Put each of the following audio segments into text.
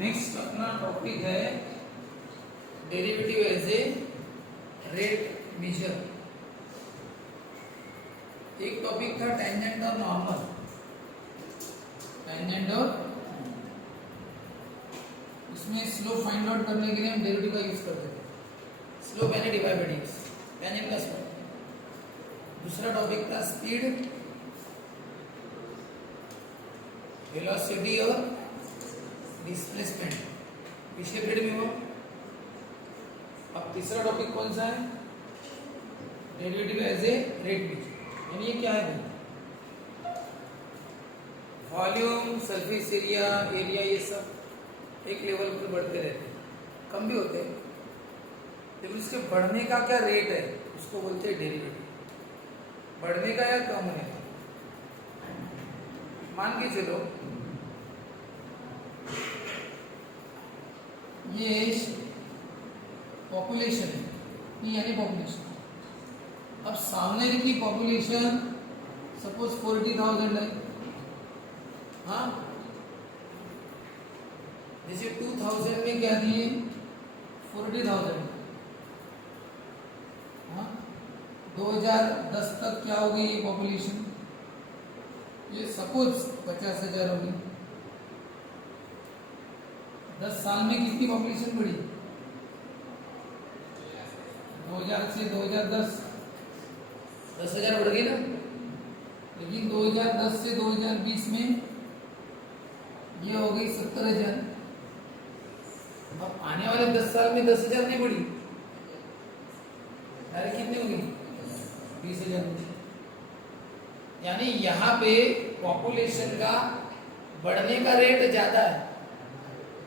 Next अपना topic है derivative as a rate measure. एक टॉपिक था टेंजेंट और नॉर्मल। टेंजेंट और इसमें स्लोप फाइंड आउट करने के लिए हम डेरिवेटिव का यूज करते थे। स्लोप यानी डिवाइड बाय डी, टेंजेंट का स्लोप। दूसरा टॉपिक था स्पीड, वेलोसिटी और डिस्प्लेसमेंट, पिछले पीरियड में हुआ। अब तीसरा टॉपिक कौन सा है? Derivative as a rate measure. यानी ये क्या है भाई? वॉल्यूम, सरफेस एरिया, ये सब एक लेवल पर बढ़ते रहते हैं, कम भी होते हैं, लेकिन उसके बढ़ने का क्या रेट है उसको बोलते हैं डेरिवेटिव। बढ़ने का या कम होने का। मान के चलो ये पॉपुलेशन है, P यानी पॉपुलेशन। अब सामने की पॉपुलेशन सपोज 40,000 है, हाँ, जैसे 2000 में क्या दिए 40,000, हाँ, 2010 तक क्या होगी ये पॉपुलेशन? ये सपोज 50,000 होगी। 10 साल में कितनी पॉपुलेशन बढ़ी? 2000 से 2010 10,000 बढ़ गई ना। लेकिन 2010 से 2020 में ये हो गई 70,000। अब आने वाले 10 साल में 10,000 नहीं बढ़ी, डायरेक्ट कितनी होगी? 20,000। यानी यहाँ पे पॉपुलेशन का बढ़ने का रेट ज्यादा है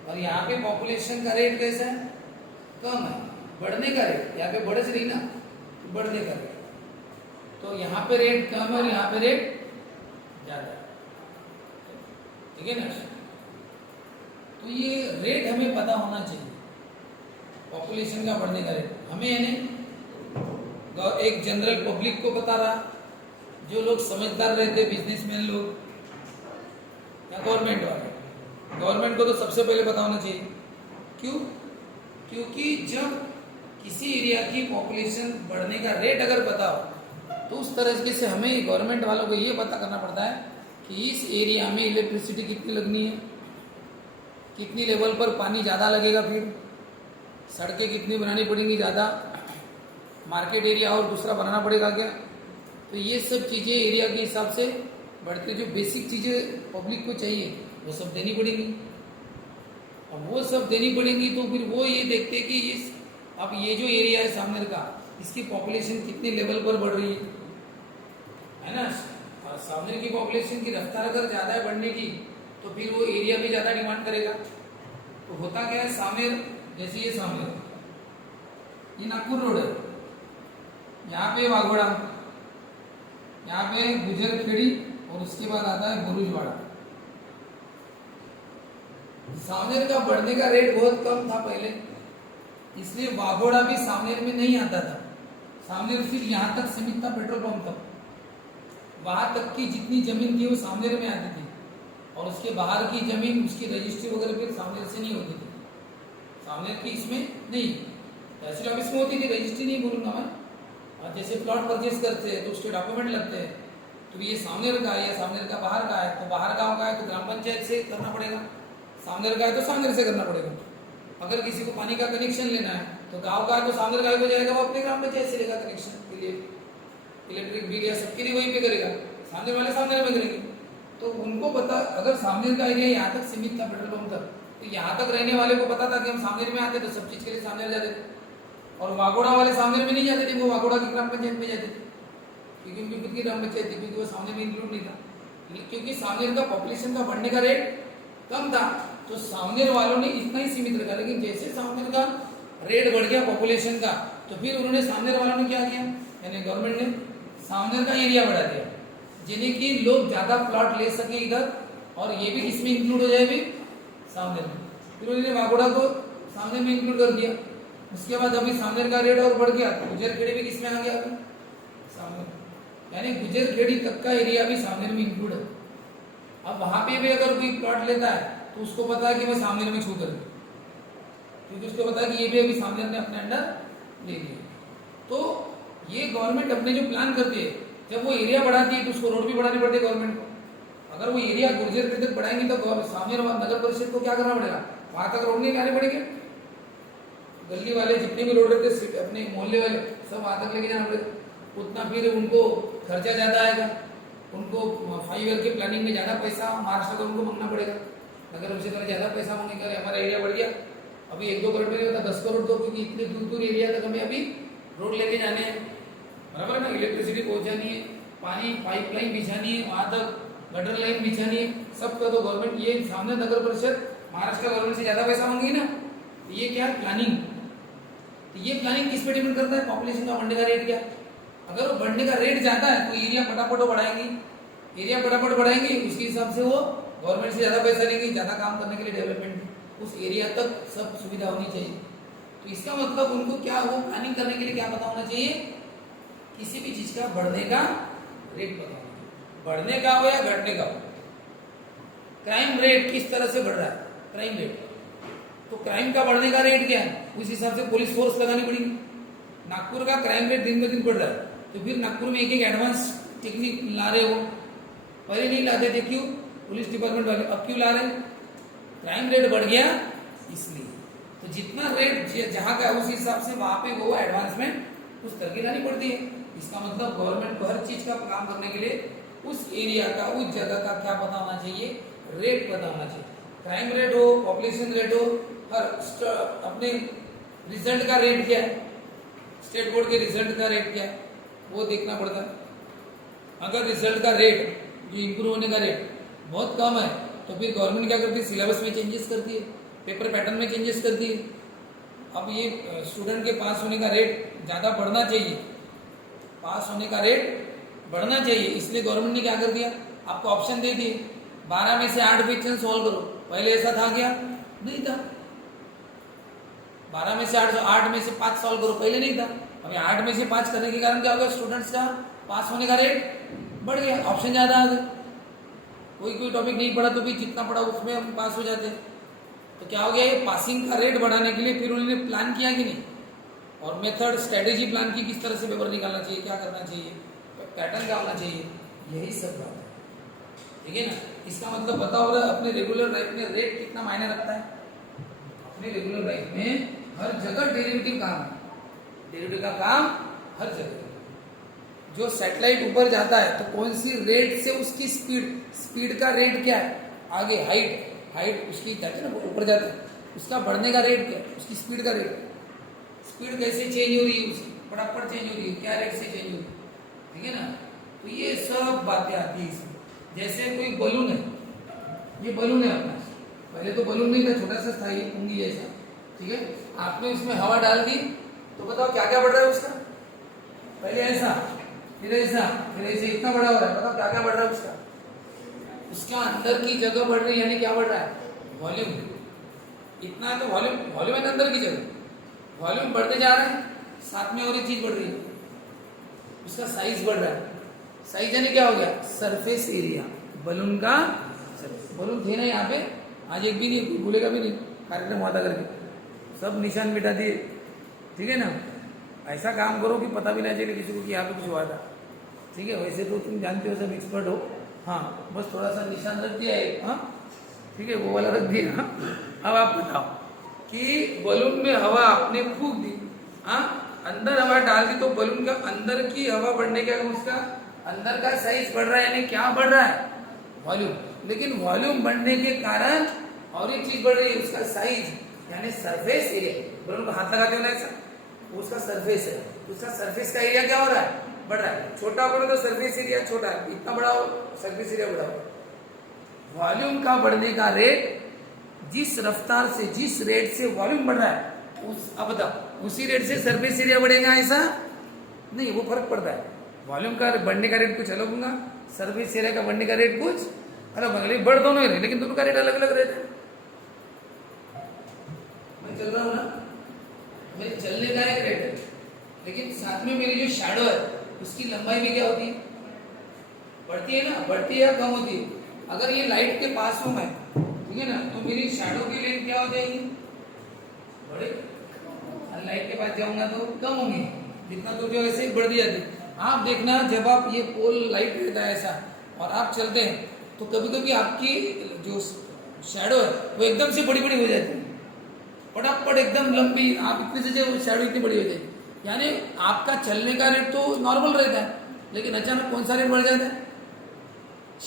और यहाँ पे पॉपुलेशन का रेट कैसा है? कम है। बढ़ने का रेट यहाँ पे बढ़ रही ना, बढ़ने का रेट, तो यहाँ पे रेट कम है और यहाँ पे रेट ज्यादा है, ठीक है ना। तो ये रेट हमें पता होना चाहिए, पॉपुलेशन का बढ़ने का रेट हमें, यानी एक जनरल पब्लिक को पता रहा, जो लोग समझदार रहते, बिजनेसमैन लोग या गवर्नमेंट वाले। गवर्नमेंट को तो सबसे पहले पता होना चाहिए। क्यों? क्योंकि जब किसी एरिया की पॉपुलेशन बढ़ने का रेट अगर पता हो तो उस तरह से हमें गवर्नमेंट वालों को ये पता करना पड़ता है कि इस एरिया में इलेक्ट्रिसिटी कितनी लगनी है, कितनी लेवल पर पानी ज़्यादा लगेगा, फिर सड़कें कितनी बनानी पड़ेंगी ज़्यादा, मार्केट एरिया और दूसरा बनाना पड़ेगा क्या। तो ये सब चीज़ें एरिया के हिसाब से बढ़ते, जो बेसिक चीज़ें पब्लिक को चाहिए वो सब देनी पड़ेंगी। अब वो सब देनी पड़ेंगी तो फिर वो ये देखते कि इस अब ये जो एरिया है सामने का, इसकी पॉपुलेशन कितने लेवल पर बढ़ रही है ना। और सामने की पॉपुलेशन की रफ्तार अगर ज़्यादा है बढ़ने की तो फिर वो एरिया भी ज़्यादा डिमांड करेगा। तो होता क्या है, सामने जैसे ये सामने ये नागपुर रोड है, यहाँ पे वाघोड़ा, यहाँ पे गुजरखेड़ी और उसके बाद आता है बुरुजवाड़ा। सामनेर का बढ़ने का रेट बहुत कम था पहले, इसलिए वाघोड़ा भी सामनेर में नहीं आता था। सामनेर सिर्फ यहाँ तक सीमित था, पेट्रोल पंप तक, वहां तक की जितनी जमीन थी वो सामनेर में आती थी और उसके बाहर की जमीन, उसकी रजिस्ट्री वगैरह फिर सामनेर से नहीं होती थी। सामनेर की इसमें नहीं, तहसील ऑफिस में होती थी, रजिस्ट्री नहीं बोलूंगा मैं। और जैसे प्लॉट परचेज करते हैं तो उसके डॉक्यूमेंट लगते हैं, तो ये सामनेर का है या सामनेर का बाहर का है, तो बाहर गाँव का है तो ग्राम पंचायत से करना पड़ेगा, सामनेर का है तो सामनेर से करना पड़ेगा। अगर किसी को पानी का कनेक्शन लेना है तो गांव का है तो सामनेर गाँव को जाएगा, वो अपने ग्राम पंचायत से लेगा कनेक्शन के लिए, इलेक्ट्रिक बिल या सबके लिए वहीं पे करेगा, सामनेर वाले सामनेर में करेंगे। तो उनको पता, अगर सामनेर का एरिया यहाँ तक सीमित था पेट्रोल पंप तक, तो यहाँ तक रहने वाले को पता था कि हम सामनेर में आते तो सब चीज के लिए सामनेर जाते थे। और वाघोड़ा वाले सामनेर में नहीं जाते थे, वो वाघोड़ा की ग्राम पंचायत में जाते थे, क्योंकि उनकी खुद की ग्राम पंचायत थी, क्योंकि वो सामने में इंक्लूड नहीं था। क्योंकि सामनेर का पॉपुलेशन का बढ़ने का रेट कम था तो सामनेर वालों ने इतना ही सीमित रखा। लेकिन जैसे सामनेर का रेट बढ़ गया पॉपुलेशन का, तो फिर उन्होंने सामनेर वालों ने क्या किया, यानी गवर्नमेंट ने सामनेर का एरिया बढ़ा दिया, जिन्हें कि लोग ज्यादा प्लॉट ले सके इधर, और ये भी इसमें इंक्लूड हो जाए भी सामनेर में। फिर उन्होंने वाघोड़ा को सामने में इंक्लूड कर दिया। उसके बाद अभी सामनेर का रेट और बढ़ गया तो गुजरखेड़ी भी किसमें आ गया अभी? सामनेर, यानी गुजरखेड़ी तक का एरिया भी सामनेर में इंक्लूड है। अब वहां पे भी अगर कोई प्लॉट लेता है तो उसको पता है कि मैं सामने में छू कर, क्योंकि उसको पता है कि ये भी अभी सामने ने अपने अंडर ले लिया। तो ये गवर्नमेंट अपने जो प्लान करती है, जब वो एरिया बढ़ाती है तो उसको रोड भी बढ़ानी पड़ती है गवर्नमेंट को। अगर वो एरिया गुर्जर के तक बढ़ाएंगे तो सामने नगर परिषद को क्या करना पड़ेगा, वहां तक रोड नहीं लाने पड़ेंगे। गली वाले जितने भी रोड रहते अपने मोहल्ले वाले सब वहां तक लेके जाना पड़ेगा, उतना फिर उनको खर्चा ज्यादा आएगा, उनको 5 ईयर के प्लानिंग में ज्यादा पैसा महाराष्ट्र को उनको मांगना पड़ेगा। नगर परिषद वाले ज्यादा पैसा मांगेंगे, हमारा एरिया बढ़ गया, अभी 1-2 करोड़ में नहीं होता 10 करोड़ दो, क्योंकि इतने दूर दूर एरिया तक हमें अभी रोड लेके जाने हैं, बराबर है ना। इलेक्ट्रिसिटी पहुंचानी है, पानी पाइपलाइन बिछानी है, वहां तक गटर लाइन बिछानी है, सब का तो गवर्नमेंट, ये सामने नगर परिषद महाराष्ट्र गवर्नमेंट से ज्यादा पैसा मांगेगी ना। तो ये क्या है, प्लानिंग। तो ये प्लानिंग किस पे डिपेंड करता है, पॉपुलेशन का बढ़ने का रेट क्या। अगर वो बढ़ने का रेट ज्यादा है तो एरिया फटाफट बढ़ाएंगी, एरिया फटाफट बढ़ाएंगी, उसके हिसाब से वो गवर्नमेंट से ज्यादा पैसा लेंगे, ज्यादा काम करने के लिए डेवलपमेंट, उस एरिया तक सब सुविधा होनी चाहिए। तो इसका मतलब उनको क्या, वो प्लानिंग करने के लिए क्या पता होना चाहिए, किसी भी चीज का बढ़ने का रेट पता होना चाहिए, बढ़ने का हो या घटने का हो। क्राइम रेट किस तरह से बढ़ रहा है, क्राइम रेट, तो क्राइम का बढ़ने का रेट क्या है, उस हिसाब से पुलिस फोर्स लगानी पड़ेगी। नागपुर का क्राइम रेट दिन ब दिन बढ़ रहा है, तो फिर नागपुर में एक एक एडवांस टेक्निक ला रहे हो, पहले नहीं लाते थे, क्यों, पुलिस डिपार्टमेंट वाले, अब क्यों ला रहे, क्राइम रेट बढ़ गया इसलिए। तो जितना रेट जहां का उस हिसाब से वहां पे वो एडवांसमेंट उस तरह की लानी पड़ती है। इसका मतलब गवर्नमेंट को हर चीज का काम करने के लिए उस एरिया का, उस जगह का क्या पता होना चाहिए, रेट पता होना चाहिए। क्राइम रेट हो, पॉपुलेशन रेट हो, हर अपने रिजल्ट का रेट क्या है, स्टेट बोर्ड के रिजल्ट का रेट क्या है, वो देखना पड़ता है। अगर रिजल्ट का रेट, जो इंप्रूव होने का रेट बहुत कम है, तो फिर गवर्नमेंट क्या करती है, सिलेबस में चेंजेस करती है, पेपर पैटर्न में चेंजेस करती है। अब ये स्टूडेंट के पास होने का रेट ज़्यादा बढ़ना चाहिए, पास होने का रेट बढ़ना चाहिए, इसलिए गवर्नमेंट ने क्या कर दिया, आपको ऑप्शन दे दिए, 12 में से 8 क्वेश्चन सॉल्व करो। पहले ऐसा था क्या, नहीं था। 12 में से 8 में से 5 सॉल्व करो, पहले नहीं था। अभी 8 में से 5 करने के कारण क्या होगा, स्टूडेंट्स का पास होने का रेट बढ़ गया, ऑप्शन ज़्यादा आ गए। कोई टॉपिक नहीं पढ़ा तो भी जितना पढ़ा उसमें हम पास हो जाते हैं। तो क्या हो गया, ये पासिंग का रेट बढ़ाने के लिए फिर उन्होंने प्लान किया कि नहीं, और मेथड स्ट्रेटेजी प्लान की, किस तरह से पेपर निकालना चाहिए, क्या करना चाहिए, पैटर्न क्या होना चाहिए, यही सब बात है, ठीक है ना। इसका मतलब पता हो रहा है अपने रेगुलर लाइफ में रेट कितना मायने रखता है। अपने रेगुलर लाइफ में हर जगह डेरिवेटिव काम है, डेरिवेटिव का काम हर जगह। जो सैटेलाइट ऊपर जाता है तो कौन सी रेट से उसकी स्पीड का रेट क्या है, आगे हाइट उसकी जाती है ना, ऊपर जाता है, उसका बढ़ने का रेट क्या है, उसकी स्पीड का रेट, स्पीड कैसे चेंज हो रही है, उसकी फटाफट चेंज हो रही है, क्या रेट से चेंज हो रही है, ठीक है ना। तो ये सब बातें आती है इसमें। जैसे कोई बलून है, ये बलून है अपना, पहले तो बलून नहीं था, छोटा सा था ये पुंगी जैसा, ठीक है। आपने इसमें हवा डाल दी तो बताओ क्या क्या बढ़ रहा है उसका, पहले ऐसा, फिर ऐसा, फिर ऐसे इतना बड़ा हो रहा है, बताओ क्या क्या बढ़ रहा है उसका, उसका अंदर की जगह बढ़ रही है, यानी क्या बढ़ रहा है, वॉल्यूम। इतना है तो वॉल्यूम है अंदर की जगह, वॉल्यूम बढ़ते जा रहा है, साथ में और एक चीज बढ़ रही है, उसका साइज बढ़ रहा है। साइज यानी क्या हो गया, सरफेस एरिया, बलून का। बलून थे ना यहाँ पे, आज एक भी नहीं, भूलेगा भी नहीं, कार्यक्रम हुआ था करके सब निशान मिटा दिए, ठीक है ना। ऐसा काम करो कि पता भी ना चले किसी को कि यहाँ पे कुछ हुआ था, ठीक है। वैसे तो तुम जानते हो, सब एक्सपर्ट हो, हाँ, बस थोड़ा सा निशान रख दिया है, हाँ, ठीक है, वो वाला रख दिया। हाँ? अब आप बताओ कि बलून में हवा आपने फूंक दी, हाँ, अंदर हवा डाल दी, तो बलून का अंदर की हवा बढ़ने का, उसका अंदर का साइज बढ़ रहा है, यानी क्या बढ़ रहा है, वॉल्यूम। लेकिन वॉल्यूम बढ़ने के कारण और एक चीज बढ़ रही है, उसका साइज, यानी सरफेस एरिया। बलून को हाथ लगाते हो ना ऐसा, उसका सरफेस है, उसका सरफेस का एरिया क्या हो रहा है, बढ़ रहा है। छोटा करो तो सरफेस एरिया छोटा है, इतना बड़ा हो सरफेस एरिया बड़ा हो। वॉल्यूम का बढ़ने का रेट, जिस रफ्तार से, जिस रेट से वॉल्यूम बढ़ रहा है, अब बताओ उसी रेट से सरफेस एरिया बढ़ेगा, ऐसा नहीं, वो फर्क पड़ता है। वॉल्यूम का बढ़ने का रेट कुछ अलग होगा, सरफेस एरिया का बढ़ने का रेट कुछ अलग होगा, बढ़ दोनों ही रहे, लेकिन दोनों का रेट अलग अलग रहता है। मैं चल रहा हूँ ना, मेरे चलने का एक रेट है, लेकिन साथ में मेरी जो शैडो है उसकी लंबाई भी क्या होती है, बढ़ती है ना, बढ़ती है या कम होती है। अगर ये लाइट के पास हूं मैं, ठीक है ना। तो मेरी शैडो की लेंथ क्या हो जाएगी, बड़े, लाइट के पास जाऊंगा तो कम होंगी, जितना दूर जो ऐसे ही बढ़ दी जाती। आप देखना जब आप ये पोल लाइट रहता है ऐसा और आप चलते हैं तो कभी कभी आपकी जो शैडो है वो एकदम से बड़ी बड़ी हो जाती है, फटाफट एकदम लंबी, आप इतनी से वो शैडो इतनी बड़ी हो जाएगी। यानी आपका चलने का रेट तो नॉर्मल रहता है, लेकिन अचानक कौन सा रेट बढ़ जाता है,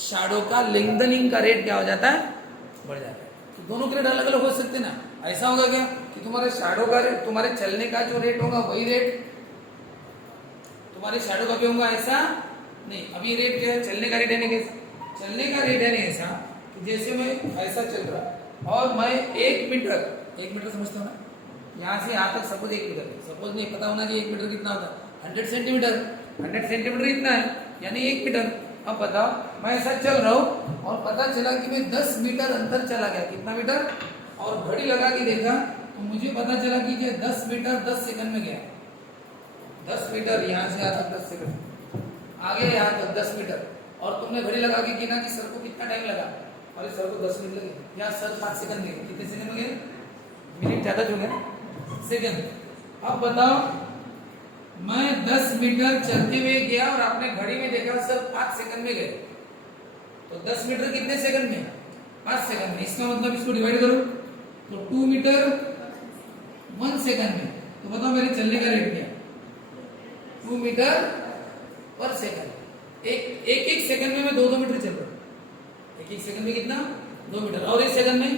शैडो का लेंथनिंग का रेट क्या हो जाता है, बढ़ जाता है। तो दोनों के रेट अलग अलग हो सकते हैं ना। ऐसा होगा क्या कि तुम्हारे शैडो का रेट, तुम्हारे चलने का जो रेट होगा वही रेट तुम्हारे शैडो का भी होगा, ऐसा नहीं। अभी रेट क्या है, चलने का रेट है नहीं, चलने का रेट है नहीं ऐसा कि जैसे मैं ऐसा चल रहा और मैं 1 मीटर समझता हूँ ना, यहाँ से यहाँ तक सपोज 1 मीटर, सपोज नहीं पता होना चाहिए 1 मीटर कितना होता है, 100 सेंटीमीटर, 100 सेंटीमीटर इतना है यानी 1 मीटर। अब बताओ मैं ऐसा चल रहा हूँ और पता चला कि मैं 10 मीटर अंतर चला गया, कितना मीटर, और घड़ी लगा के देखा तो मुझे पता चला कि ये 10 मीटर 10 सेकंड में गया। 10 मीटर यहाँ से यहाँ तक 10 सेकंड, आगे यहाँ तक 10 मीटर, और तुमने घड़ी लगा के गिना कि सर को कितना टाइम लगा, और सर को 10 मिनट लगे, या सर 5 सेकंड लगे, कितने सेकंड में गए, मिनट ज्यादा जो है सेकंड। अब बताओ मैं 10 मीटर चलते हुए गया और आपने घड़ी में देखा सर 5 सेकंड में गए, तो 10 मीटर कितने सेकंड में, 5 सेकंड में। इसका मतलब इसको डिवाइड करो तो 2 मीटर 1 सेकंड में। तो बताओ मेरे चलने का रेट क्या है, 2 मीटर पर सेकंड। एक सेकंड में मैं 2 मीटर चल रहा हूँ, एक सेकंड में कितना, 2 मीटर, और 1 सेकंड में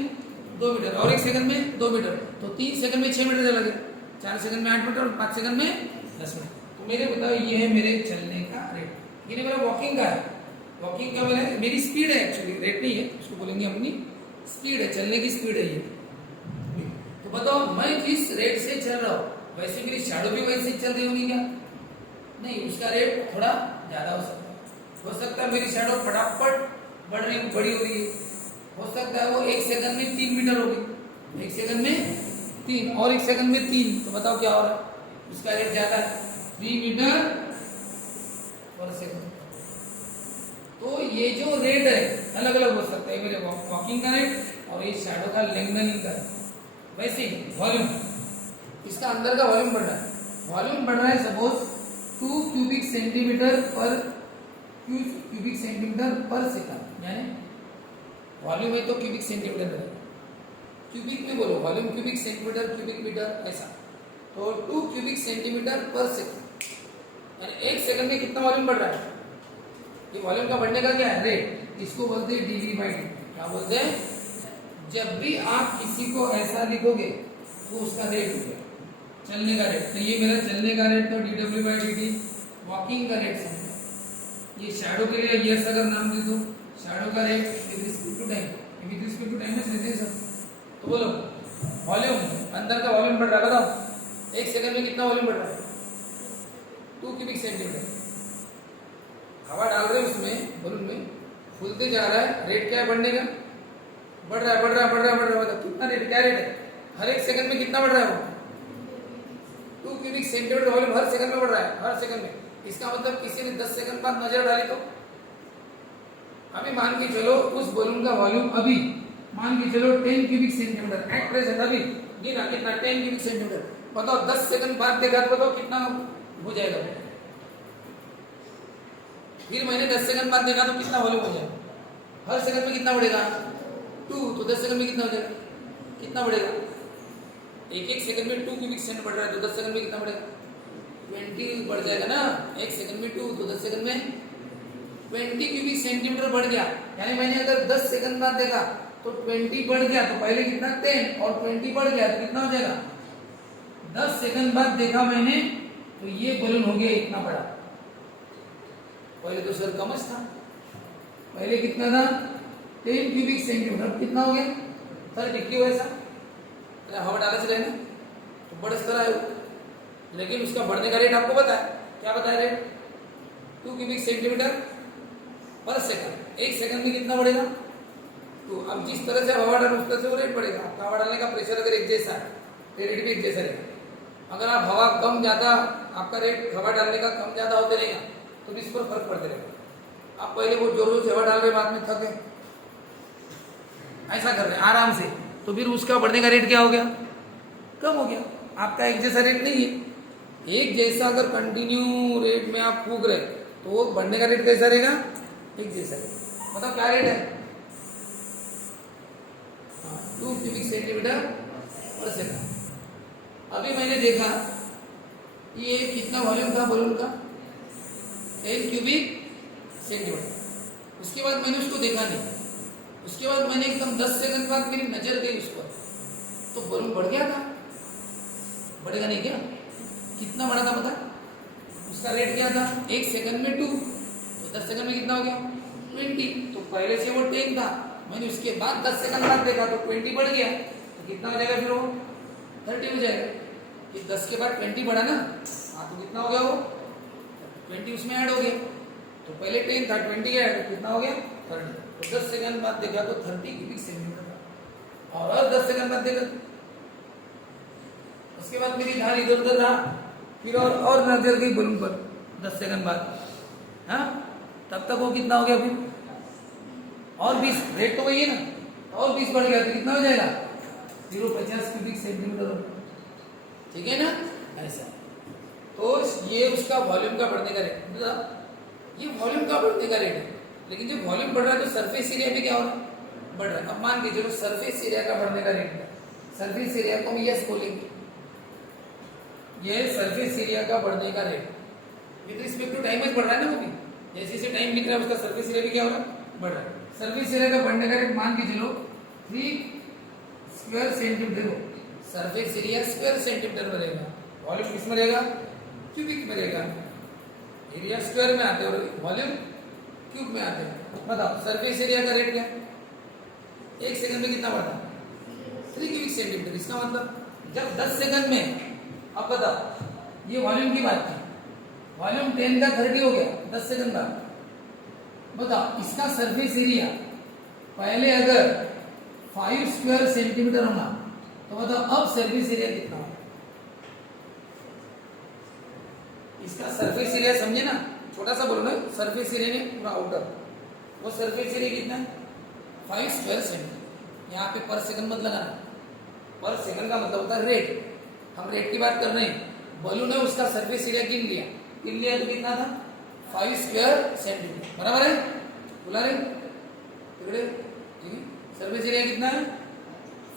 2 मीटर, और 1 सेकंड में 2 मीटर, तो 3 सेकंड में 6 मीटर चला गया, 4 सेकंड में 8 मीटर, और 5 सेकंड में 10 मिनट। तो मेरे बताओ ये है मेरे चलने का रेट, ये मेरा वॉकिंग का है। वॉकिंग का मेरी स्पीड है, एक्चुअली रेट नहीं है, उसको बोलेंगे अपनी स्पीड है, चलने की स्पीड है ये। तो बताओ मैं जिस रेट से चल रहा हूँ वैसे मेरी शैडो भी वैसे चल रही होगी क्या, नहीं, उसका रेट थोड़ा ज्यादा हो सकता है मेरी शैडो फटाफट बड़ी हो रही है, हो सकता है वो 1 सेकंड में 3 मीटर होगी, 1 सेकंड में 3 और 1 सेकंड में 3, तो बताओ क्या हो रहा है, उसका रेट ज्यादा है, 3 मीटर पर सेकंड। तो ये जो रेट है अलग अलग हो सकता है, मेरे वॉकिंग का रेट और ये शैडो का लेंथनिंग का रेट। वैसे वॉल्यूम, इसका अंदर का वॉल्यूम बढ़ रहा है, वॉल्यूम बढ़ रहा है suppose 2 cubic centimetre per second, यानी वॉल्यूम है तो क्यूबिक सेंटीमीटर है, क्यूबिक में बोलो volume, cubic centimetre, cubic metre ऐसा, तो 2 क्यूबिक सेंटीमीटर पर सेकंड, यानी 1 सेकंड में कितना वॉल्यूम बढ़ रहा है। ये वॉल्यूम का बढ़ने का क्या है, रेट, इसको बोलते हैं dV/dt। क्या बोलते हैं, जब भी आप किसी को ऐसा लिखोगे तो उसका रेट हो गया, चलने का रेट। तो ये मेरा चलने का रेट तो dW/dt, वॉकिंग का रेट समझो। ये शैडो के लिए यस अगर नाम दे दो, शैडो का rate with respect to time, with respect to time में लेते हैं सब। तो बोलो वॉल्यूम, अंदर का वॉल्यूम बढ़ रहा है, बताओ 1 सेकंड में कितना वॉल्यूम बढ़ रहा है, 2 क्यूबिक सेंटीमीटर। हवा डाल रहे हैं उसमें, बलून में फूलते जा रहा है, रेट क्या है बढ़ने का, बढ़ रहा है, मतलब कितना रेट, क्या रेट है, हर 1 सेकंड में कितना बढ़ रहा है वो, 2 क्यूबिक सेंटीमीटर वॉल्यूम हर सेकंड में बढ़ रहा है, हर सेकंड में। इसका मतलब किसी ने 10 सेकंड बाद नजर डाली तो अभी मान के चलो उस बलून का वॉल्यूम अभी मान के चलो 10 क्यूबिक सेंटीमीटर एट प्रेजेंट, अभी गिना कितना, 10 क्यूबिक सेंटीमीटर। बताओ 10 सेकंड बाद देखा तो बताओ कितना हो जाएगा, फिर मैंने 10 सेकंड बाद देखा तो कितना वॉल्यूम हो जाएगा, हर सेकंड में कितना बढ़ेगा, 2, तो 10 सेकंड में कितना हो जाएगा, कितना बढ़ेगा, एक सेकंड में 2 क्यूबिक सेंटीमीटर बढ़ रहा है, तो 10 सेकंड में कितना बढ़ेगा, 20 बढ़ जाएगा ना, 1 सेकंड में 2, तो 10 सेकंड में 20 क्यूबिक सेंटीमीटर बढ़ गया। यानी मैंने अगर 10 सेकंड बाद देखा तो 20 बढ़ गया, तो पहले कितना 10 और 20 बढ़ गया तो कितना हो जाएगा, 10 सेकंड बाद देखा मैंने तो ये बलून हो गया इतना बड़ा। पहले तो सर कम था, पहले कितना था 10 क्यूबिक सेंटीमीटर, अब कितना हो गया सर, टिक्की हो ऐसा हवा डाला चले ना तो बड़ा स्तर आया, लेकिन उसका बढ़ने का रेट आपको पता है, क्या बताया rate, 2 cubic centimetre per second, 1 second में कितना बढ़ेगा, तो अब जिस तरह से हवा डालो उस तरह से वो रेट बढ़ेगा। आपका हवा डालने का प्रेशर अगर एक जैसा है तो रेट भी एक जैसा रहेगा। अगर आप हवा कम ज्यादा, आपका रेट हवा डालने का कम ज्यादा होते रहेगा तो भी इस पर फर्क पड़ते रहेगा। आप पहले वो जोर जोर से हवा डाल रहे, बाद में थके, ऐसा कर रहे हैं आराम से, तो फिर उसका बढ़ने का रेट क्या हो गया? कम हो गया। आपका एक जैसा रेट नहीं है। एक जैसा अगर कंटिन्यू रेट में आप फूक रहे तो वो बढ़ने का रेट कैसा रहेगा? एक जैसा रहेगा। मतलब क्या रेट है? 2 क्यूबिक सेंटीमीटर पर सेकंड। अभी मैंने देखा ये कितना वॉल्यूम था बलून का? 10 क्यूबिक सेंटीमीटर। उसके बाद मैंने उसको देखा नहीं, उसके बाद मैंने एकदम 10 सेकंड बाद मेरी नजर गई उस पर, तो बलून बढ़ गया था। बढ़ेगा नहीं क्या? कितना बढ़ा था पता? उसका रेट क्या था? 1 सेकंड में 2, तो 10 सेकंड में कितना हो गया? 20। तो पहले से वो 10 था, मैंने उसके बाद 10 सेकंड बाद देखा तो 20 बढ़ गया, तो कितना हो जाएगा फिर वो? 30 हो जाएगा। कि 10 के बाद 20 बढ़ा ना, हाँ, तो कितना हो गया वो? 20 उसमें ऐड हो गया। तो पहले 10 था, 20 ऐड, तो कितना हो गया? 30। तो 10 सेकंड बाद देखा तो 30 क्यूबिक सेंटीमीटर था। और 10 सेकंड बाद देखा, उसके बाद मेरी ध्यान इधर उधर रहा, फिर और नजर गई बलून पर 10 सेकंड बाद, हाँ, तब तक वो कितना हो गया फिर? और 20, रेट तो वही है ना, और 20 बढ़ गया तो कितना हो जाएगा? 0.50 क्यूबिक सेंटीमीटर। ठीक है ना? ऐसा। तो ये उसका वॉल्यूम का बढ़ने का रेट, मतलब ये वॉल्यूम का बढ़ने का रेट है। लेकिन जब वॉल्यूम बढ़ रहा है तो सरफेस एरिया भी क्या हो रहा है? बढ़ रहा है। अब मान के चलो सरफेस एरिया का बढ़ने का रेट है, सरफेस एरिया को हम यस बोलेंगे, ये सरफेस एरिया का बढ़ने का rate with respect to time बढ़ रहा है ना, वो भी जैसे जैसे टाइम बीत रहा है उसका सरफेस एरिया भी क्या हो रहा है? बढ़ रहा है। सरफेस एरिया का बढ़ने का रेट मान के चलो 3 square centimetre. Surface area square centimetre में रहेगा, वॉल्यूम किस में रहेगा? क्यूबिक में रहेगा। एरिया स्क्वायर में आते हैं और वॉल्यूम क्यूब में आते हैं। बताओ सरफेस एरिया का रेट क्या है? 1 सेकंड में कितना बढ़ता? 3 क्यूबिक सेंटीमीटर। इसका मतलब जब 10 सेकंड में, अब बताओ ये वॉल्यूम की बात थी, वॉल्यूम 10 का 30 हो गया 10 सेकंड बाद। बताओ इसका सरफेस एरिया पहले अगर 5 स्क्वायर सेंटीमीटर होना, तो बताओ अब सरफेस एरिया कितना होगा? इसका सरफेस एरिया समझे ना, छोटा सा बोलो ना, सरफेस एरिया ने पूरा आउटर, वो सरफेस एरिया कितना है? 5 स्क्वायर सेंटीमीटर। यहाँ पे पर सेकंड मत लगाना, पर सेकंड का मतलब होता है रेट। हम रेट की बात कर रहे हैं। बलून है उसका सरफेस एरिया गिन लिया तो कितना था? 5 स्क्वायर सेंटीमीटर। बराबर है? बोला रे तिकड़े, ठीक है। सरफेस एरिया कितना है?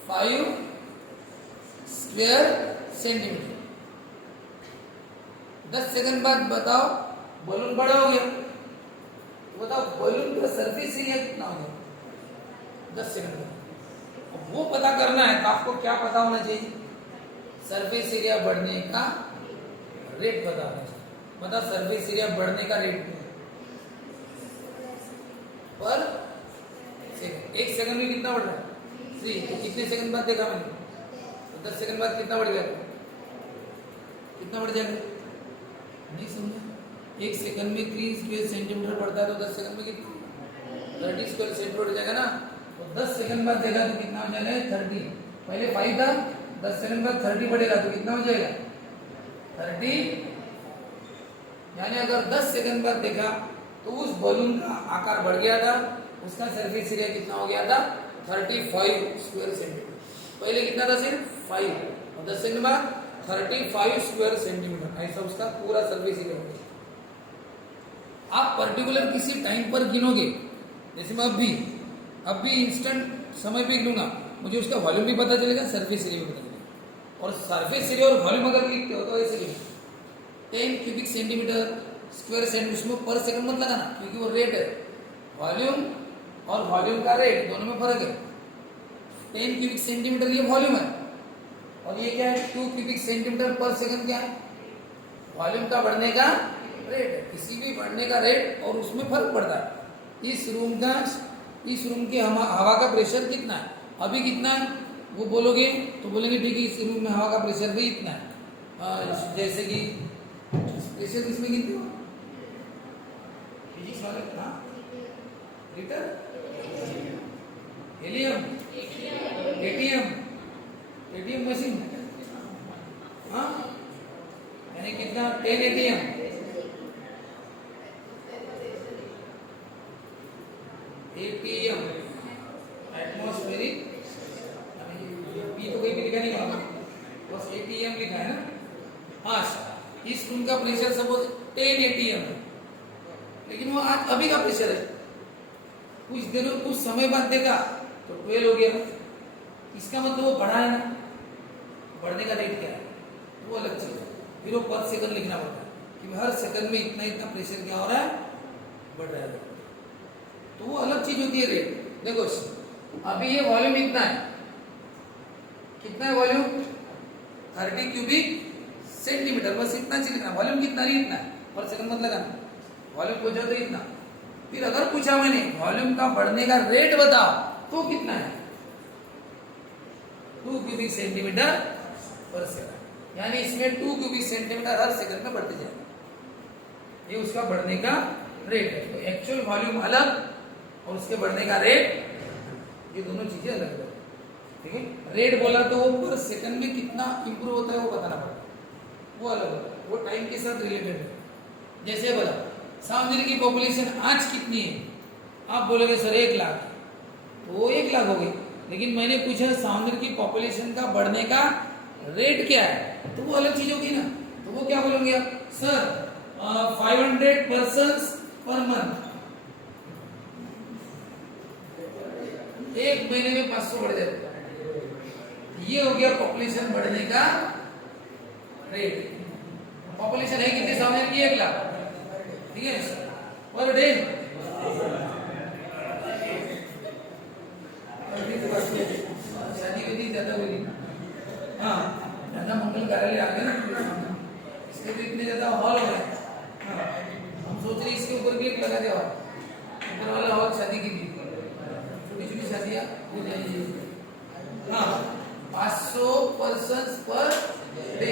5 स्क्वायर सेंटीमीटर। 10 सेकंड बाद बताओ बलून बड़ा हो गया, तो बताओ बलून का सरफेस एरिया कितना हो गया 10 सेकंड बाद। वो पता करना है तो आपको क्या पता होना चाहिए? सरफेस एरिया बढ़ने का रेट पता होना चाहिए। मतलब सरफेस एरिया बढ़ने का रेट पर सेकंड। 1 सेकंड में कितना बढ़ रहा है? 3। तो कितने सेकंड बाद देखा मैंने? तो 10 सेकंड बाद कितना बढ़ गया? कितना बढ़ जाएगा? नहीं समझा? 1 सेकंड में 3 स्क्वायर सेंटीमीटर बढ़ता है तो 10 सेकंड में कितना? 30 स्क्वायर सेंटीमीटर हो जाएगा ना। तो 10 सेकंड बाद देखा तो कितना हो जाएगा? 30। पहले 5 था, 10 सेकंड बाद 30 बढ़ेगा तो कितना हो जाएगा? 30। यानी अगर 10 सेकंड बाद देखा तो उस बलून का आकार बढ़ गया था, उसका सरफेस एरिया कितना हो गया था? 35 स्क्वायर सेंटीमीटर। पहले कितना था? सिर्फ 5, और 10 सेकंड बाद 35 स्क्वायर सेंटीमीटर। ऐसा उसका पूरा सरफेस एरिया हो गया। आप पर्टिकुलर किसी टाइम पर गिनोगे, जैसे मैं अब भी इंस्टेंट समय पे गिनूंगा, मुझे उसका वॉल्यूम भी पता चलेगा, सरफेस एरिया भी पता चलेगा। और सरफेस एरिया और वॉल्यूम अगर लिखते हो तो ऐसे लिखो 10 क्यूबिक सेंटीमीटर स्क्वायर सेंटीमीटर। उसमें पर सेकंड मत लगाना क्योंकि वो रेट है। वॉल्यूम और वॉल्यूम का रेट दोनों में फर्क है। 10 क्यूबिक सेंटीमीटर ये वॉल्यूम है, और ये क्या है? 2 क्यूबिक सेंटीमीटर पर सेकंड क्या है? वॉल्यूम का बढ़ने का रेट है। किसी भी बढ़ने का रेट और उसमें फर्क पड़ता है। इस रूम के हवा का प्रेशर कितना है, अभी कितना है वो बोलोगे तो बोलेंगे ठीक है इस रूम में हवा का प्रेशर भी इतना है। जैसे कि प्रेशर किसमें गिनते हो? फिजिक्स वाले, हाँ, लीटर, हेलियम, एटीएम मशीन, हाँ, यानी कितना? 10 एटीएम। एटीएम एटमॉस्फेरिक स्पून का प्रेशर सपोज 10 atm है, लेकिन वो आज अभी का प्रेशर है, कुछ दिनों कुछ समय बाद देखा तो 12 हो गया। इसका मतलब वो बढ़ा है ना, बढ़ने का रेट क्या है वो अलग चीज है। फिर वो पर सेकंड लिखना पड़ता है कि हर सेकंड में इतना इतना प्रेशर क्या हो रहा है, बढ़ रहा है, तो वो अलग चीज होती है रेट। देखो अभी ये वॉल्यूम इतना है, कितना है वॉल्यूम 30 क्यूबिक सेंटीमीटर, बस इतना चीज लिखना। वॉल्यूम कितना नहीं, इतना है, पर सेकंड मत लगाना, वॉल्यूम पूछा तो इतना। फिर अगर पूछा मैंने वॉल्यूम का बढ़ने का रेट बताओ तो कितना है, 2 क्यूबिक सेंटीमीटर पर सेकंड, यानी इसमें 2 क्यूबिक सेंटीमीटर हर सेकंड में बढ़ते जाएगा, ये उसका बढ़ने का रेट है। तो एक्चुअल वॉल्यूम अलग और उसके बढ़ने का रेट, ये दोनों चीजें अलग अलग, ठीक है। रेट बोला तो वो पर सेकंड में कितना इंप्रूव होता है वो बताना पड़ता है, वो अलग अलग, वो टाइम के साथ रिलेटेड है। जैसे बोला सामने की पॉपुलेशन आज कितनी है, आप बोलोगे सर 1 लाख, तो वो 1 लाख हो गई, लेकिन मैंने पूछा सामने की पॉपुलेशन का बढ़ने का रेट क्या है, तो वो अलग चीज होगी ना। तो वो क्या बोलोगे आप, सर 500 पर्सन्स पर मंथ, एक महीने में 500 बढ़ जाता है, ये हो गया पॉपुलेशन बढ़ने का रेट। पॉपुलेशन है कितनी सामने की, 1 लाख, ठीक है, पर डे शादी विधि ज्यादा हुई, हाँ ज्यादा मंगल कार्यालय आ गए ना, इसके तो इतने ज्यादा हॉल हो गए। हाँ, हम सोच रहे इसके ऊपर भी एक लगा दिया, ऊपर वाला हॉल शादी की थी, छोटी छोटी शादियाँ हो जाएगी। हाँ 500 पर्सन पर डे,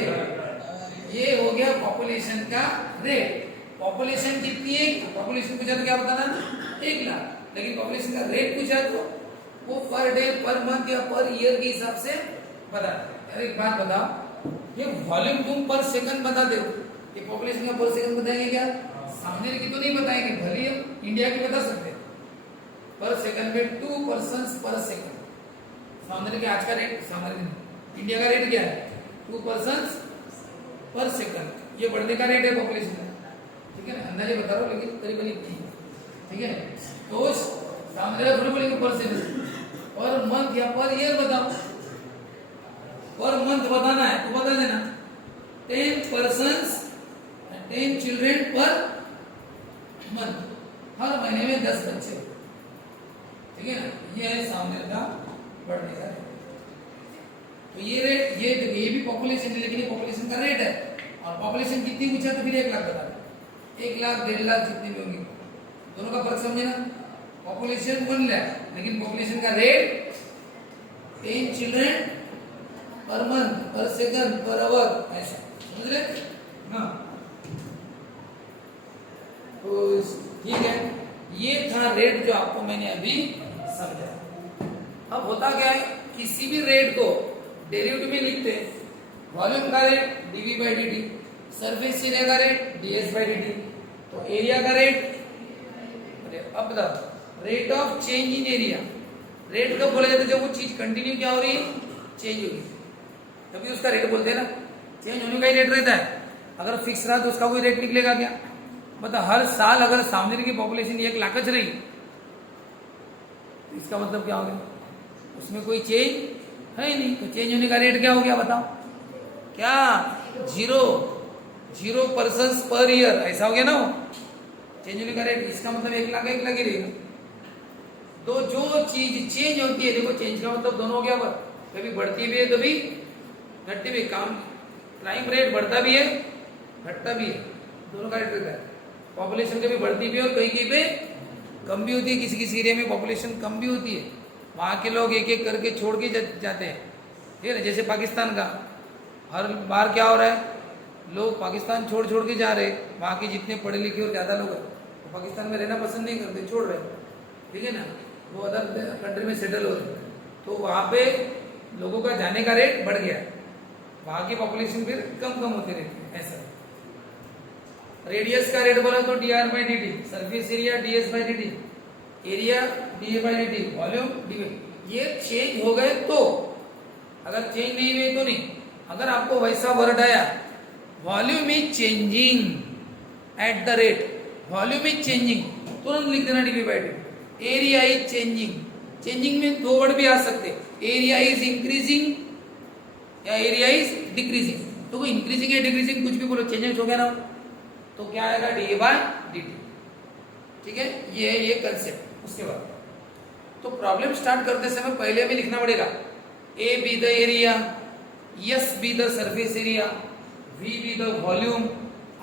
ये हो गया पॉपुलेशन का रेट। पॉपुलेशन कितनी है, पॉपुलेशन पूछा तो क्या बताना, 1 लाख, लेकिन पॉपुलेशन का रेट पूछा तो वो पर डे, पर मंथ या पर ईयर के हिसाब से बता। अरे एक बात बताओ, ये वॉल्यूम तुम पर सेकंड बता दो, ये पॉपुलेशन का पर सेकंड बताएंगे क्या, सामने की तो नहीं बताएंगे, भले हम इंडिया की बता सकते हैं, पर सेकंड में 2 पर्सन्स पर सेकंड, सामने के आज का रेट, सामने इंडिया का रेट क्या है 2 पर्सन्स पर सेकंड, ये बढ़ने का रेट है पॉपुलेशन का, ठीक है ना, अंदाजे बता रहा हूँ लेकिन करीबन इतनी, ठीक है। तो सामने थोड़ी बोलेंगे पर सेकंड, पर मंथ या पर ईयर बताओ, पर मंथ बताना है तो बता देना 10 पर्सन्स 10 चिल्ड्रेन पर मंथ, हर महीने में 10 बच्चे, ठीक है ना, ये है सामने का बढ़ने का रेट। तो ये रेट, ये भी पॉपुलेशन है, लेकिन ये पॉपुलेशन का रेट है, और पॉपुलेशन कितनी पूछा तो फिर 1 लाख बता दे, 1 लाख 1.5 लाख जितनी भी होगी, दोनों का फर्क समझे ना। पॉपुलेशन 1 लाख, लेकिन पॉपुलेशन का रेट 10 चिल्ड्रेन पर मंथ, पर सेकंड, पर आवर, ऐसा समझ रहे। हाँ तो ठीक है, ये था रेट जो आपको मैंने अभी समझा। अब होता क्या है, किसी भी रेट को डेरिवेटिव में लिखते हैं, वॉल्यूम का रेट dV/dt, सरफेस एरिया का रेट ds/dt, तो एरिया का रेट, अब बताओ rate of change in area, rate कब बोला जाता है, जब वो चीज कंटिन्यू क्या हो रही है, चेंज होगी, तभी उसका रेट बोलते हैं ना। चेंज होने का ही रेट रहता है, अगर फिक्स रहा तो उसका कोई रेट निकलेगा क्या, मतलब हर साल अगर सामने की पॉपुलेशन 1 लाख रही, इसका मतलब क्या हो गया, उसमें कोई चेंज है ही नहीं, तो चेंज होने का रेट क्या हो गया बताओ, क्या 0 पर्सन्स पर ईयर, ऐसा हो गया ना, वो चेंज होने का रेट, इसका मतलब 1 लाख 1 लाख ही रहेगा। तो जो चीज चेंज होती है, देखो चेंज का मतलब दोनों हो गया, कभी बढ़ती भी है कभी घटती भी, काम क्राइम रेट बढ़ता भी है घटता भी है, दोनों का रेट रहता है। पॉपुलेशन कभी बढ़ती भी है और कहीं कहीं पे कम भी होती है, किसी किसी एरिया में पॉपुलेशन कम भी होती है, वहाँ के लोग एक एक करके छोड़ के जाते हैं, ठीक है ना। जैसे पाकिस्तान का हर बार क्या हो रहा है, लोग पाकिस्तान छोड़ छोड़ के जा रहे, वहाँ के जितने पढ़े लिखे और ज़्यादा लोग हैं तो पाकिस्तान में रहना पसंद नहीं करते, छोड़ रहे, ठीक है ना, वो अदर कंट्री में सेटल हो रहे, तो वहाँ पे लोगों का जाने का रेट बढ़ गया, वहाँ की पॉपुलेशन फिर कम कम होती रहती है, ऐसा। रेडियस का रेट बोला तो dr/dt, surface area ds/dt, area dA/dt, volume dV, ये चेंज हो गए तो, अगर चेंज नहीं हुए तो नहीं। अगर आपको वैसा वर्ड आया volume is changing at the rate, volume is changing, तुरंत लिख देना DV by D. Area is changing, changing में दो वर्ड भी आ सकते, एरिया इज इंक्रीजिंग या एरिया इज डिक्रीजिंग। तो वो इंक्रीजिंग या डिक्रीजिंग कुछ भी बोलो, चेंजेस हो गया ना, तो क्या आएगा डी बाय डी टी। ठीक है, ये कंसेप्ट। उसके बाद तो प्रॉब्लम स्टार्ट करते समय पहले हमें लिखना पड़ेगा A be the area, S be the surface area, V be the volume,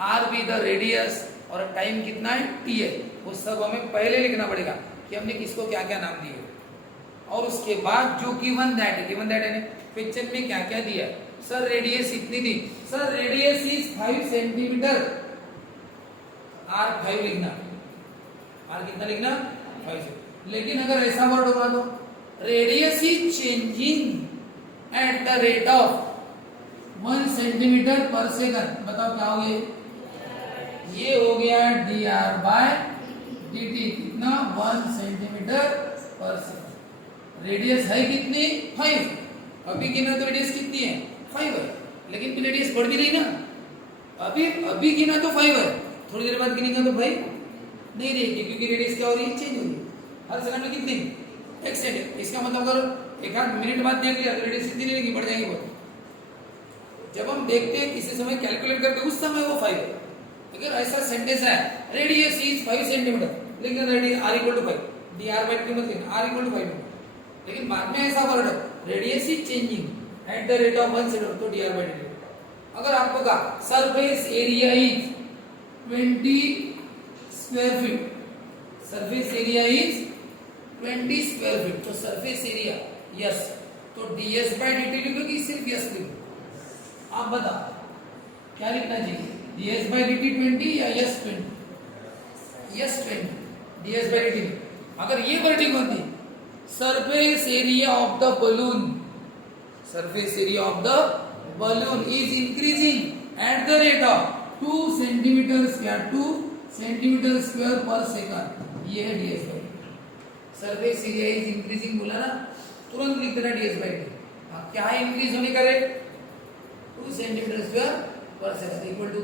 R be the radius और टाइम कितना है टी है। वो सब हमें पहले लिखना पड़ेगा कि हमने किसको क्या क्या नाम दिए, और उसके बाद जो गिवन दैट है, गिवन दैट है क्वेश्चन में क्या क्या दिया। सर रेडियस इतनी दी, sir radius is 5 centimetre, R 5 लिखना, आर कितना लिखना 5। लेकिन अगर ऐसा वर्ड होगा तो radius is changing at the rate of 1 centimetre per second, बताओ क्या हो गया, ये हो गया D R by D T, कितना 1 सेंटीमीटर पर सेकंड। रेडियस है कितनी 5, अभी गिना तो रेडियस कितनी है 5 है, लेकिन फिर रेडियस बढ़ भी रही ना, अभी गिना तो 5 है, थोड़ी देर बाद गिनेगा तो 5 नहीं रहेगी, क्योंकि रेडियस क्या हो रही है चेंज हो रही है हर सेकंड में कितनी 1 सेकंड। इसका मतलब अगर एक आध मिनट बाद देख लिया तो रेडियस कितनी नहीं रहेगी, बढ़ जाएगी बहुत। जब हम देखते हैं किसी समय कैलकुलेट करते उस समय वो 5 है। अगर ऐसा सेंटेंस है रेडियस इज 5 सेंटीमीटर, लिखना radius R equal to 5, D R by T मत लिखना, आर इक्वल टू 5। लेकिन बाद में ऐसा वर्ड है radius is changing at the rate of 1 centimetre, तो डी आर बाई डी। अगर आपको कहा surface area is 20 square feet, surface area is 20 square feet, तो सरफेस एरिया यस, तो ds बाई डी टी लिखो कि सिर्फ यस लिखो, आप बताओ क्या लिखना चाहिए, ds बाई डी टी 20 या yes 20, yes 20 ds by D T. अगर ये वर्डिंग होती surface area of the balloon, surface area of the balloon is increasing at the rate of 2 centimetre square, 2 centimetre square पर second, ये है ds by. Surface area is increasing बोला ना, तुरंत लिख देना ds बाई डी। क्या है इंक्रीज होने का रेट 2 सेंटीमीटर स्क्वायर पर सेकंड इक्वल टू,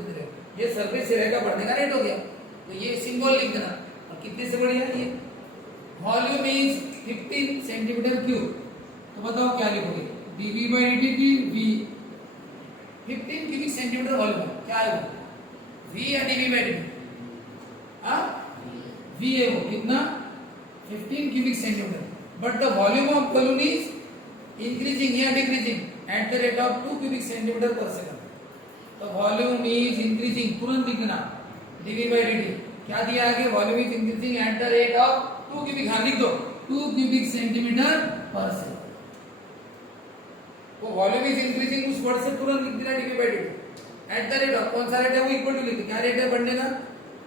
ये सरफेस एरिया का बढ़ने का रेट हो गया, तो ये सिंबल लिख देना। और कितने से बढ़िया ये वॉल्यूम इज 15 सेंटीमीटर क्यूब, तो बताओ क्या लिखोगे, dv बाई dt की v 15 क्यूबिक सेंटीमीटर वॉल्यूम क्या है वो, v या dv बाई dt, हाँ v है वो कितना 15 cubic centimetre, but the volume of balloon is increasing या decreasing at the rate of 2 cubic centimetre per second. तो वॉल्यूम इज इंक्रीजिंग, तुरंत लिखना dv बाई dt, क्या दिया आगे, volume is increasing at the rate of 2 cubic, हाँ लिख दो 2 क्यूबिक सेंटीमीटर पर सेकंड। वो वॉल्यूम इज इंक्रीजिंग उस वर्ड से तुरंत लिख देना dv by dt eight the rate of, कौन सा रेट है वो इक्वल टू लिख दो, क्या रेट है बढ़ने का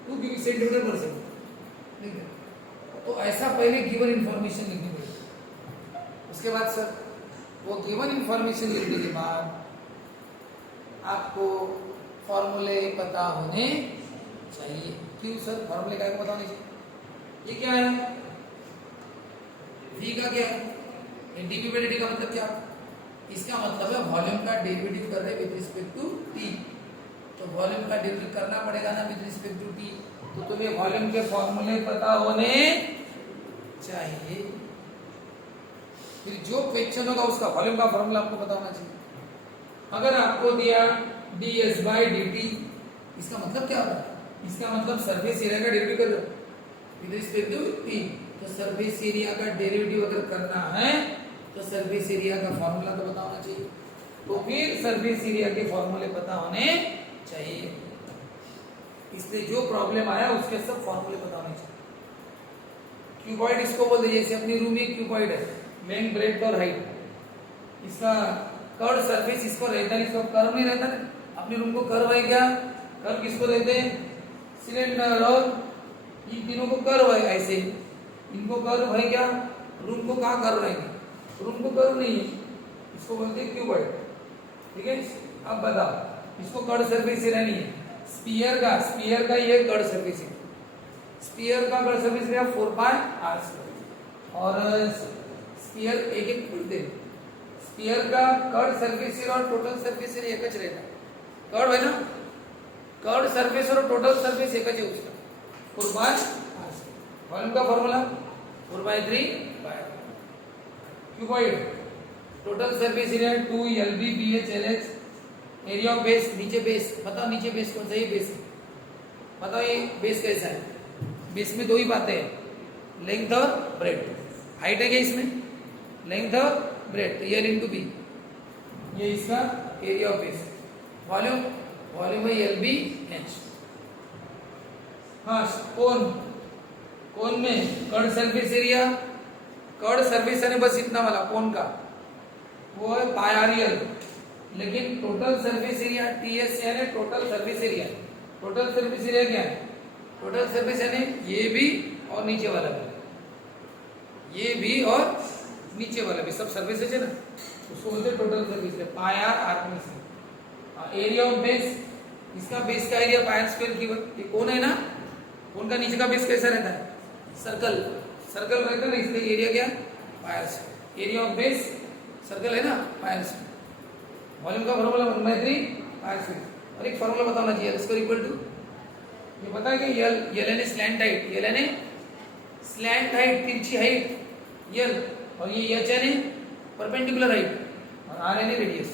2 क्यूबिक सेंटीमीटर पर सेकंड लिख दो। तो ऐसा पहले गिवन इंफॉर्मेशन लिखनी पड़ेगी। उसके बाद सर वो गिवन इंफॉर्मेशन लिखने के बाद आपको फॉर्मूले पता होने चाहिए। क्यों सर फॉर्मूले का पता होने चाहिए, ये क्या है v का क्या है, dv बाई dt का मतलब क्या, इसका मतलब है वॉल्यूम का डेरिवेटिव कर रहे हैं विद रिस्पेक्ट टू t, तो वॉल्यूम का डेरिवेटिव करना पड़ेगा ना विद रिस्पेक्ट टू t, तो तुम्हें वॉल्यूम के फॉर्मूले पता होने चाहिए। फिर जो क्वेश्चन होगा उसका वॉल्यूम का फॉर्मूला आपको पता होना चाहिए। अगर आपको दिया ds बाई dt, इसका मतलब क्या होगा, इसका मतलब सरफेस एरिया का डेरिवेटिव कर दो विद रिस्पेक्ट टू t, तो सरफेस एरिया का डेरिवेटिव अगर करना है तो सरफेस एरिया का फॉर्मूला तो पता होना चाहिए, तो फिर सरफेस एरिया के फॉर्मूले पता होने चाहिए। इसलिए जो प्रॉब्लम आया उसके सब फॉर्मूले पता होने चाहिए। क्यूबॉइड इसको बोलते हैं, जैसे अपनी रूम में क्यूबॉइड है, लेंथ ब्रेड्थ और हाइट, इसका कर्व सरफेस इसको रहता है, इसको कर्व नहीं रहता ना, अपनी रूम को कर्व है क्या, कर्व किसको रहते हैं सिलेंडर, और इन तीनों को कर्व है, ऐसे इनको कर्व है क्या, रूम को कहाँ कर्व रहेंगे, रूम को कर्व नहीं है, इसको बोलते हैं क्यूबॉइड। ठीक है, अब बताओ इसको कर्व सरफेस एरिया नहीं है, स्फीयर का ये कर्व सरफेस है, स्फीयर का कर्व सरफेस एरिया 4 पाई r स्क्वायर, और स्फीयर एक पढ़ते, स्फीयर का कर्व सरफेस एरिया और टोटल सरफेस एरिया एक रहता है, कर्व है ना, कर्व सरफेस और टोटल सरफेस एक ही है उसका, 4/r²। वॉल्यूम का formula 4/3 cuboid, total surface area 2 LB BH LH, area of base, नीचे बेस, बताओ नीचे बेस कौन सा, ये बेस, बताओ ये बेस कैसा है। बेस में दो ही बातें हैं, लेंथ और ब्रेड। हाइट है क्या इसमें, लेंथ और ब्रेड, तो L इंटू बी, ये इसका area of base. Volume, volume है LBH। हाँ, कोन, कोन में curd surface area, curved surface है बस इतना वाला कोन का, वो है पायरियल, लेकिन टोटल सरफेस एरिया TS यानी total surface area, total surface area क्या है, टोटल सरफेस यानी ये भी और नीचे वाला भी, ये भी और नीचे वाला भी, सब सरफेस है ना, उसको बोलते हैं टोटल सरफेस, पाई आर में से। एरिया ऑफ बेस, इसका बेस का एरिया πr² की, ये कौन है ना, कौन का नीचे का बेस कैसा रहता है, सर्कल, सर्कल रहता है ना, इसलिए एरिया क्या πr², area of base circle है ना πr²। वॉल्यूम का फॉर्मूला 1/3 πr²। और एक फॉर्मूला बताओ ना जी, L² इक्वल टू, ये पता है कि L यानी स्लैंट हाइट, L यानी स्लैंट हाइट, तिरछी हाइट L, और ये H यानी परपेंडिकुलर हाइट, और R यानी रेडियस।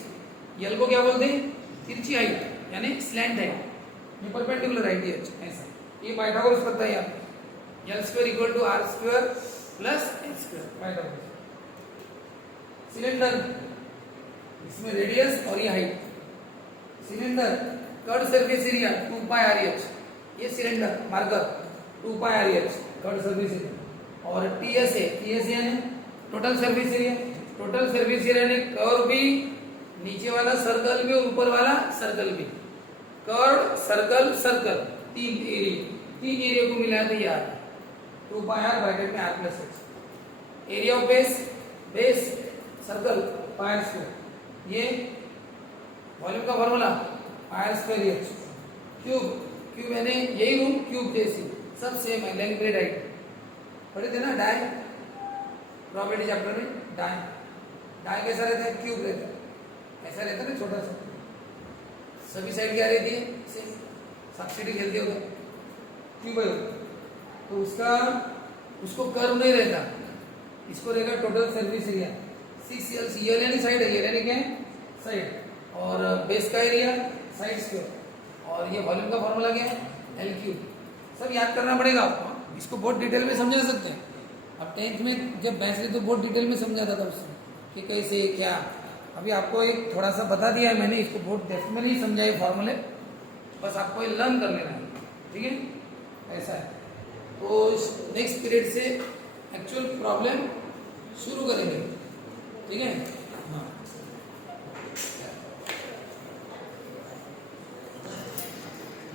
L को क्या बोलते हैं, तिरछी हाइट यानी स्लैंट हाइट, ये परपेंडिकुलर हाइट है, ऐसा, ये पाइथागोरस पता है आपको, L² equal to R² plus H², Pythagoras. Cylinder, इसमें रेडियस और ये height, cylinder curved surface area 2πRH, ये cylinder marker 2πRH curved surface area, और TS है, TS यानी total surface area, total surface area यानी कर्व भी, नीचे वाला सर्कल भी और ऊपर वाला सर्कल भी, कर्व सर्कल सर्कल, तीन एरिया को मिलाया तो ये आ 2πr ब्रैकेट में r+h। Area of base, base circle πr², ये वॉल्यूम का फॉर्मूला πr²h। क्यूब, क्यूब यानी यही रूम क्यूब जैसी, सब सेम है, लेंथ ब्रेड हाइट, पढ़े थे ना डाई, प्रॉपर्टी चैप्टर में, डाई, डाई कैसा रहता है, क्यूब रहता है, ऐसा रहता है ना छोटा सा, सभी साइड क्या रहती है सेम, सब्सिडी खेलते होगा, क्यूब है, तो उसका, उसको कर्व नहीं रहता, इसको रहेगा total surface area 6L, L यानी साइड है, L यानी क्या है साइड, और बेस का एरिया साइड स्क्वायर, और ये वॉल्यूम का फॉर्मूला क्या है L3। सब याद करना पड़ेगा आपको, इसको बहुत डिटेल में समझा सकते हैं। अब 10th में जब बैच ली तो बहुत डिटेल में समझाता था उसने कि कैसे क्या, अभी आपको एक थोड़ा सा बता दिया है मैंने, इसको बहुत डेप्थ में नहीं समझाए फॉर्मूले, बस आपको ये लर्न कर लेना है, ठीक है, ऐसा है। तो नेक्स्ट पीरियड से एक्चुअल प्रॉब्लम शुरू करेंगे, ठीक है।